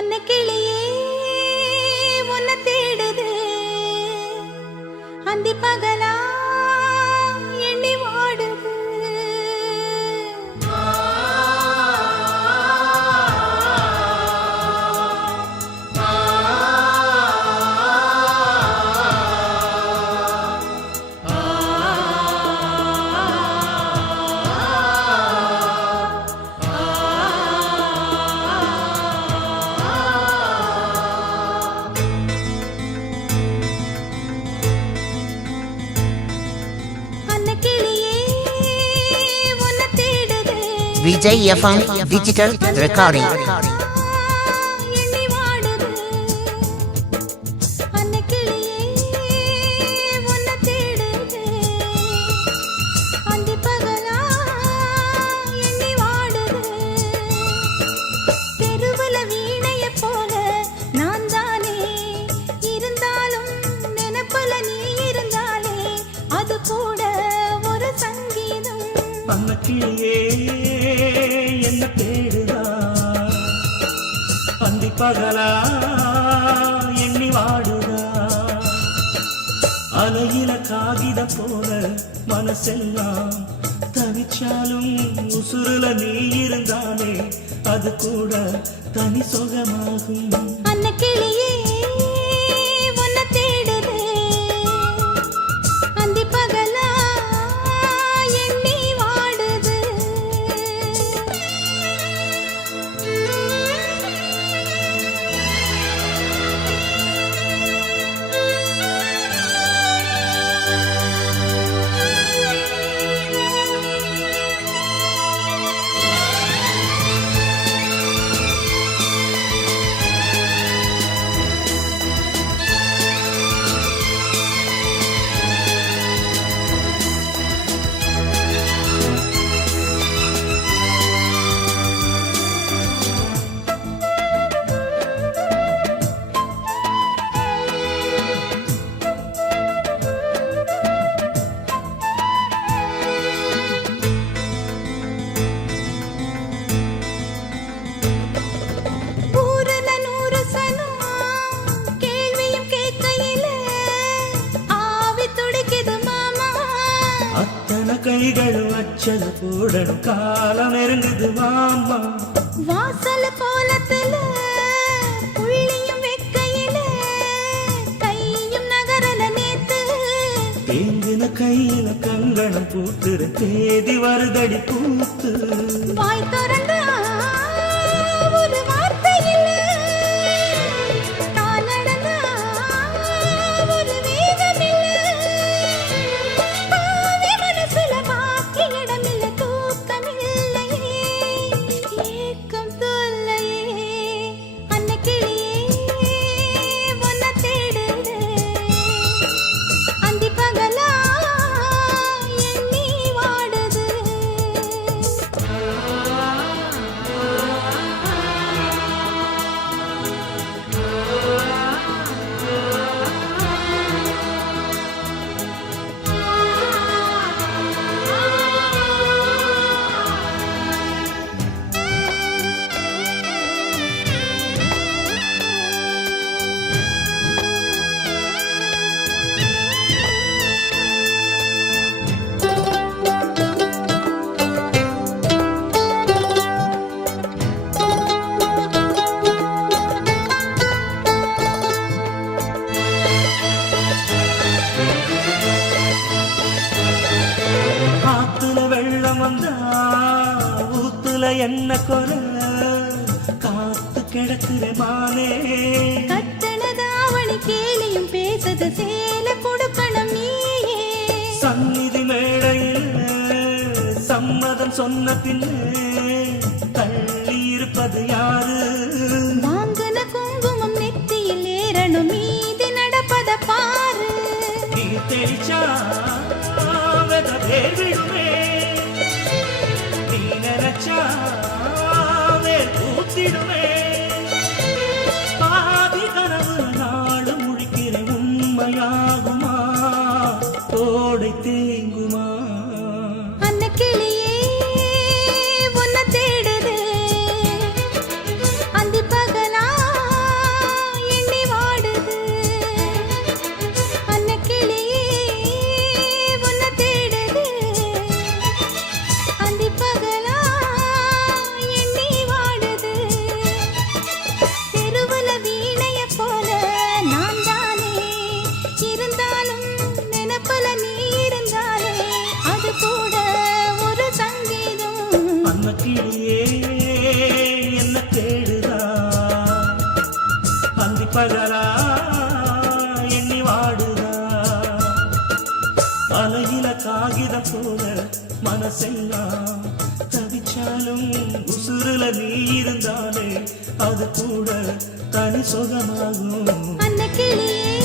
அன்னக்கிளியே உன்னை தேடுது அந்தி பகலா எண்ணி வாடுது. Vijay FM Digital Recording. அன்னக்கிளியே என்ன தேடுதா அந்தி பகலா எண்ணி வாடுதா அலையில காகித போல மனசெல்லாம் தவிச்சாலும் உசுருல நீ இருந்தாலே அது கூட தனி சுகமாகும். அன்னக்கிளியே கைகளும் அச்சல போடணும் காலம் நெருங்குது மாமா வாசல கோலத்துல புள்ளியும் வெக்கையில கையும் நகரல நேத்து தேங்கின கையில கங்கணம் பூத்துற தேதி வருதடி பூத்து வாய் திறந்தா ஒரு வார்த்தையில ஊத்துல என்ன கொர காத்து கிடக்குற மானே கட்டணதாவணி கேலியும் பேசது சேல கொடுக்கணும் நீயே சந்நிதி மேடையில் சம்மதம் சொன்ன பின்னே தள்ளி இருப்பது யாரு வாங்கின குங்குமம் நெத்தியில் ஏறணும் மீதி நடப்பத பாரு நீ தெளிச்சா விடுமே பாதி கனவு நாடு முடிக்கிற உண்மையாகுமா தோடை தேங்குமா அன்னக்கிளியே உன்னை தேடுது அந்தி பகலா எண்ணி வாடுதா அலையில காகிதம் போல மனசெல்லாம் தவிச்சாலும் உசுருல நீ இருந்தாலே அது கூட தனி சுகமாகும் அன்ன கிளியே